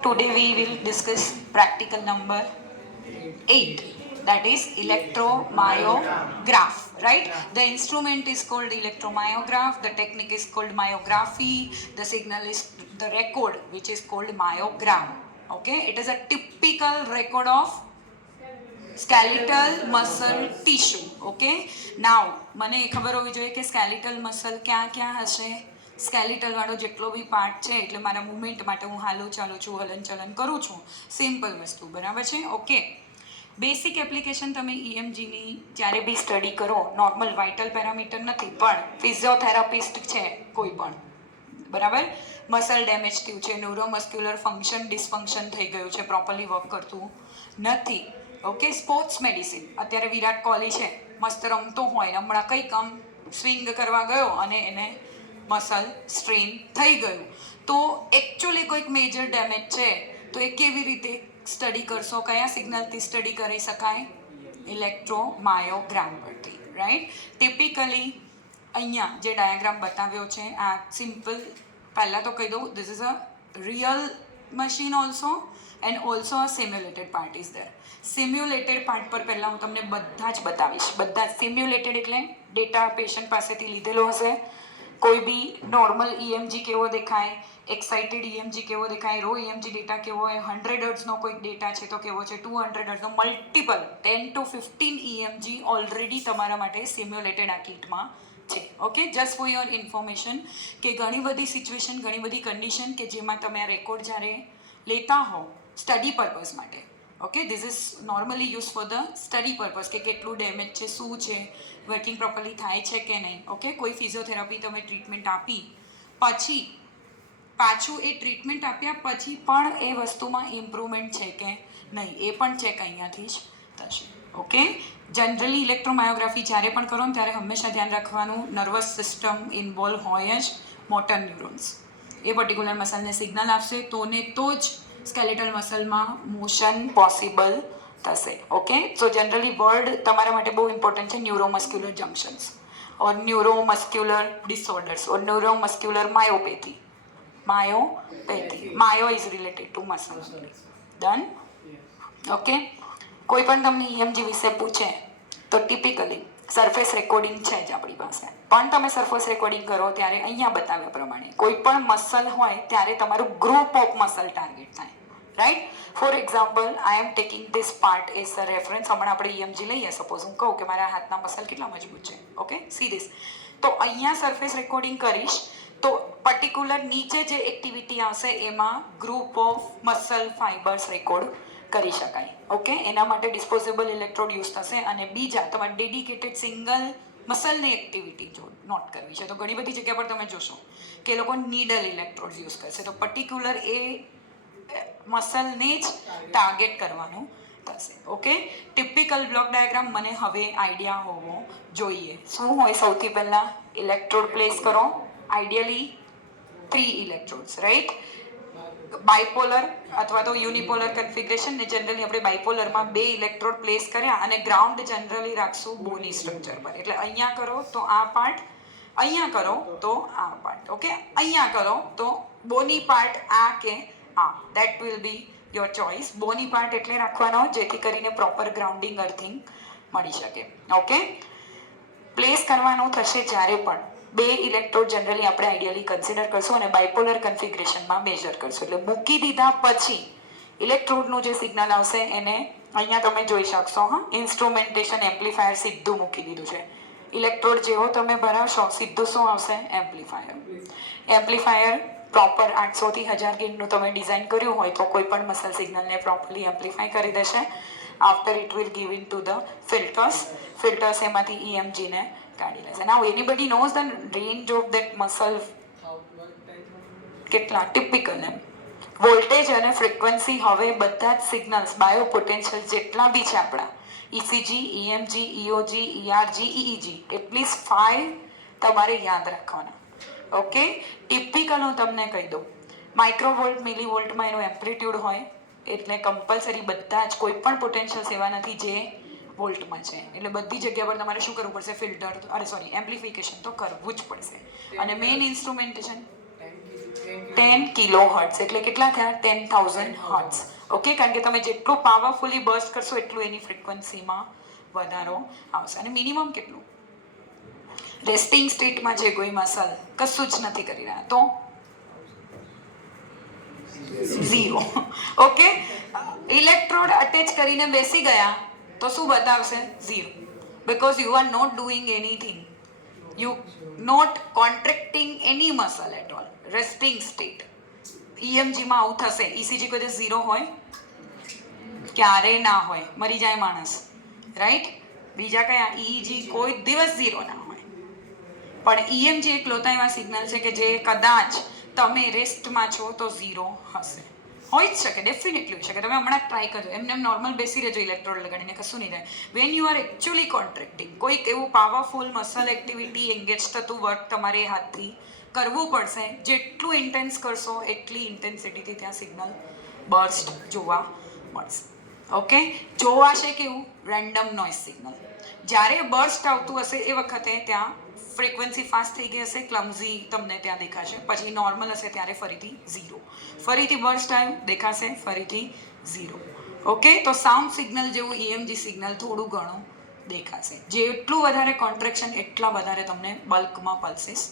Today we will discuss practical number 8, that is electromyograph, right? The instrument is called electromyograph, the technique is called myography, the signal is the record which is called myogram. Okay, it is a typical record of skeletal muscle tissue. Okay, now મને એ ખબર હોવી જોઈએ કે skeletal muscle ક્યાં ક્યાં હશે. સ્કેલિટલ વાળો જેટલો બી પાર્ટ છે એટલે મારા મુવમેન્ટ માટે હું હાલું ચાલું છું, હલન ચલન કરું છું, સિમ્પલ વસ્તુ, બરાબર છે? ઓકે, બેસિક એપ્લિકેશન તમે EMGની જ્યારે બી સ્ટડી કરો, નોર્મલ વાઇટલ પેરામીટર નથી પણ ફિઝિયોથેરાપિસ્ટ છે કોઈ પણ, બરાબર, મસલ ડેમેજ થયું છે, ન્યુરોમસ્ક્યુલર ફંક્શન ડિસફંક્શન થઈ ગયું છે, પ્રોપરલી વર્ક કરતું નથી. ઓકે, સ્પોર્ટ્સ મેડિસિન, અત્યારે વિરાટ કોહલી છે, મસ્ત રમતો હોય, હમણાં કંઈક આમ સ્વિંગ કરવા ગયો અને એને મસલ સ્ટ્રેન થઈ ગયું, તો એકચ્યુઅલી કોઈક મેજર ડેમેજ છે, તો એ કેવી રીતે સ્ટડી કરશો? કયા સિગ્નલથી સ્ટડી કરી શકાય? ઇલેક્ટ્રોમાયોગ્રામ પરથી, રાઈટ? ટિપિકલી અહીંયા જે ડાયાગ્રામ બતાવ્યો છે આ સિમ્પલ, પહેલાં તો કહી દઉં, this is a real machine also and also a simulated part is there. Simulated part પર પહેલાં હું તમને બધા જ બતાવીશ. બધા જ સિમ્યુલેટેડ એટલે ડેટા પેશન્ટ પાસેથી લીધેલો હશે. કોઈ બી નોર્મલ EMG કેવો દેખાય, એક્સાઇટેડ EMG કેવો દેખાય, રો EMG ડેટા કેવો હોય, 100 હર્ટ્ઝનો કોઈક ડેટા છે તો કેવો છે, 200 હર્ટ્ઝનો, મલ્ટિપલ 10 to 15 EMG ઓલરેડી તમારા માટે સિમ્યુલેટેડ આ કિટમાં છે. Okay, just for your information કે ઘણી બધી સિચ્યુએશન, ઘણી બધી કન્ડિશન કે જેમાં તમે આ રેકોર્ડ જ્યારે લેતા હો સ્ટડી પર્પઝ માટે, okay, this is normally use for the study purpose કે કેટલું ડેમેજ છે, શું છે, વર્કિંગ પ્રોપરલી થાય છે કે નહીં. ઓકે, કોઈ ફિઝિયોથેરાપી તમે ટ્રીટમેન્ટ આપી પછી પાછું એ ટ્રીટમેન્ટ આપ્યા પછી પણ એ વસ્તુમાં ઇમ્પ્રુવમેન્ટ છે કે નહીં એ પણ ચેક અહીંયાથી જ થશે. ઓકે, જનરલી ઇલેક્ટ્રોમાયોગ્રાફી જ્યારે પણ કરો ને ત્યારે હંમેશા ધ્યાન રાખવાનું, નર્વસ સિસ્ટમ ઇન્વોલ્વ હોય જ, મોટર ન્યુરોન્સ એ પર્ટિક્યુલર મસલને સિગ્નલ આપશે તો ને તો જ સ્કેલેટલ મસલમાં મોશન પોસિબલ થશે. ઓકે, સો જનરલી વર્ડ તમારા માટે બહુ ઇમ્પોર્ટન્ટ છે, neuromuscular junctions or neuromuscular disorders or neuromuscular myopathy. Myo is related to muscle. Done? Okay, કોઈ પણ તમને EMG વિશે પૂછે તો ટિપિકલી સરફેસ રેકોર્ડિંગ છે જ આપણી પાસે, પણ તમે સરફેસ રેકોર્ડિંગ કરો ત્યારે અહીંયા બતાવ્યા પ્રમાણે કોઈ પણ મસલ હોય ત્યારે તમારું ગ્રુપ ઓફ મસલ ટાર્ગેટ થાય, right? For example, I am taking this part as a reference. હમણાં આપણે EMG લઈએ, સપોઝ હું કહું કે મારા હાથના મસલ કેટલા મજબૂત છે, ઓકે, સી ધીસ, તો અહીંયા સરફેસ રેકોર્ડિંગ કરીશ તો પર્ટિક્યુલર નીચે જે એક્ટિવિટી આવશે એમાં group of muscle fibres record કરી શકાય. ઓકે, એના માટે ડિસ્પોઝેબલ ઇલેક્ટ્રોડ યુઝ થશે અને બીજા તમારે ડેડિકેટેડ સિંગલ મસલની એક્ટિવિટી જો નોટ કરવી છે તો ઘણી બધી જગ્યા પર તમે જોશો કે એ લોકો નીડલ ઇલેક્ટ્રોડ યુઝ કરશે, તો પર્ટિક્યુલર એ મસલને જ ટાર્ગેટ કરવાનું થશે. ઓકે, ટિપિકલ બ્લોક ડાયાગ્રામ મને હવે આઈડિયા હોવો જોઈએ. શું હોય? સૌથી પહેલાં ઇલેક્ટ્રોડ પ્લેસ કરો, આઈડિયલી 3 ઇલેક્ટ્રોડ્સ, રાઈટ? બાયપોલર અથવા તો યુનિપોલર કન્ફિગ્રેશન ને જનરલી આપણે બાયપોલરમાં 2 ઇલેક્ટ્રોડ પ્લેસ કર્યા અને ગ્રાઉન્ડ જનરલી રાખશું બોની સ્ટ્રક્ચર પર. એટલે અહીંયા કરો તો આ પાર્ટ, અહીંયા કરો તો આ પાર્ટ. ઓકે, અહીંયા કરો તો બોની પાર્ટ આ કે આ, that will be your choice. Boney part એટલે રાખવાનો જેથી કરીને પ્રોપર ગ્રાઉન્ડિંગ અર્થિંગ મળી શકે. ઓકે, પ્લેસ કરવાનું થશે જ્યારે પણ 2 ઇલેક્ટ્રોડ જનરલી આપણે આઈડિયલી કન્સિડર કરશું અને બાયપોલર કન્ફિગ્રેશનમાં મેજર કરશું. એટલે મૂકી દીધા પછી ઇલેક્ટ્રોડનું જે સિગ્નલ આવશે એને અહીંયા તમે જોઈ શકશો. હા, ઇન્સ્ટ્રુમેન્ટેશન એમ્પ્લીફાયર સીધું મૂકી દીધું છે. ઇલેક્ટ્રોડ જેવો તમે ભરાવશો સીધું શું આવશે? એમ્પ્લીફાયર. એમ્પ્લીફાયર પ્રોપર 800 થી 1000 ગેઇનનું તમે ડિઝાઇન કર્યું હોય તો કોઈ પણ મસલ સિગ્નલને પ્રોપરલી એમ્પ્લીફાય કરી દેશે. After it will give in to the filters એમાંથી EMGને કાઢી લેશે. Now anybody knows the range of that muscle કેટલા ટિપિકલ એમ. વોલ્ટેજ અને ફ્રીક્વન્સી હવે બધા જ સિગ્નલ્સ બાયો પોટેન્શિયલ જેટલા બી છે આપણા ECG, EMG, EOG, ERG, EEG, at least 5 તમારે યાદ રાખવાના. ઓકે, ટિપિકલ હું તમને કહી દઉં, માઇક્રોવોલ્ટ મિલીવોલ્ટમાં એનો એમ્પ્લિટ્યુડ હોય એટલે કમ્પલસરી બધા જ કોઈ પણ પોટેન્શિયલ્સ એવા નથી જે વોલ્ટમાં છે. એટલે બધી જગ્યા પર તમારે શું કરવું પડશે? ફિલ્ટર, એમ્પ્લિફિકેશન તો કરવું જ પડશે. અને મેઇન ઇન્સ્ટ્રુમેન્ટેશન 10 કિલો હર્ટ્ઝ એટલે કેટલા થયા 10,000 હર્ટ્ઝ. ઓકે, કારણ કે તમે જેટલું પાવરફુલી બર્સ્ટ કરશો એટલું એની ફ્રીક્વન્સીમાં વધારો આવશે. અને મિનિમમ કેટલું? રેસ્ટિંગ સ્ટેટમાં જે કોઈ મસલ કશું જ નથી કરી રહ્યા તો 0. ઓકે, ઇલેક્ટ્રોડ અટેચ કરીને બેસી ગયા તો શું બતાવશે? 0. Because you are not doing anything, you not contracting any muscle at all. Resting state. EMGમાં આવું થશે. ECG કોઈ દિવસ 0 હોય? ક્યારે ના હોય, મરી જાય માણસ, રાઈટ? બીજા કયા EEG કોઈ દિવસ 0 ના હોય, પણ EMG એક લોતા એવા સિગ્નલ છે કે જે કદાચ તમે રેસ્ટમાં છો તો 0 હશે. હોઈ જ શકે, ડેફિનેટલી હોઈ શકે. તમે હમણાં ટ્રાય કરજો, એમને નોર્મલ બેસી રહેજો ઇલેક્ટ્રોડ લગાડીને, કશું નહીં થાય. વેન યુ આર એકચ્યુઅલી કોન્ટ્રેક્ટિંગ, કોઈક એવું પાવરફુલ મસલ એક્ટિવિટી એન્ગેજ થતું વર્ક તમારે હાથથી કરવું પડશે. જેટલું ઇન્ટેન્સ કરશો એટલી ઇન્ટેન્સિટીથી ત્યાં સિગ્નલ બર્સ્ટ જોવા મળશે. ઓકે, જોવાશે કેવું? Random noise signal. જ્યારે બર્સ્ટ આવતું હશે એ વખતે ત્યાં ફ્રીક્વન્સી ફાસ્ટ થઈ ગઈ હશે, ક્લમઝી તમને ત્યાં દેખાશે. પછી નોર્મલ હશે ત્યારે ફરીથી 0. ફરીથી બર્સ્ટ આવ્યું, દેખાશે ફરીથી 0. ઓકે, તો સાઉન્ડ સિગ્નલ જેવું EMG સિગ્નલ થોડું ઘણું દેખાશે. જેટલું વધારે કોન્ટ્રેક્શન એટલા વધારે તમને બલ્કમાં પલ્સીસ.